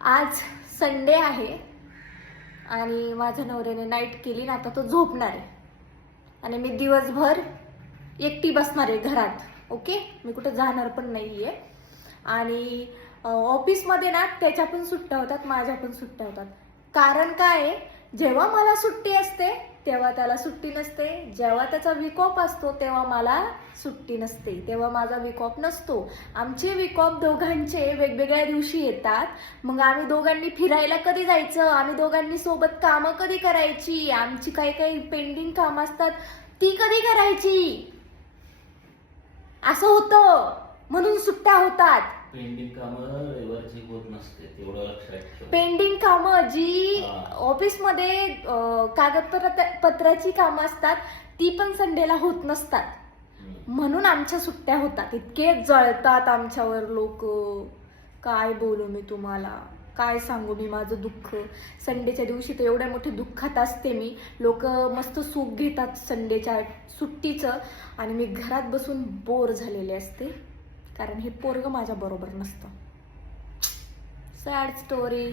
आज संडे आहे आणि माझ्या नवऱ्याने नाईट केली ना, आता तो झोपणार आहे आणि मी दिवसभर एकटी बसणार आहे घरात. ओके, मी कुठे जाणार पण नाहीये. आणि ऑफिसमध्ये ना त्याच्या पण सुट्ट्या होतात, माझ्या पण सुट्ट्या होतात. कारण काय आहे, जेव्हा मला सुट्टी असते तेव्हा त्याला सुट्टी नसते, जेव्हा त्याचा वीक ऑफ असतो तेव्हा मला सुट्टी नसते, तेव्हा माझा वीक ऑफ नसतो. आमचे वीक ऑफ दोघांचे वेगवेगळ्या दिवशी येतात. मग आम्ही दोघांनी फिरायला कधी जायचं, आम्ही दोघांनी सोबत कामं कधी करायची, आमची काही काही पेंडिंग कामं असतात ती कधी करायची, असं होतं. म्हणून सुट्ट्या होतात. पेंडिंग कामं रविवारची होत नसते, तेवढं लक्षात ठेव. पेंडिंग कामं जी ऑफिसमध्ये कागदपत्राची कामं असतात ती पण संडेला होत नसतात. म्हणून आमच्या सुट्ट्या होतात. इतके जळतात आमच्यावर लोक, काय बोलू मी तुम्हाला, काय सांगू मी माझं दुःख. संडेच्या दिवशी तर एवढ्या मोठ्या दुःखात असते मी. लोक मस्त सुख घेतात संडेच्या सुट्टीचं आणि मी घरात बसून बोर झालेले असते, कारण हे पोरग माझ्या बरोबर नसतं. Sad story.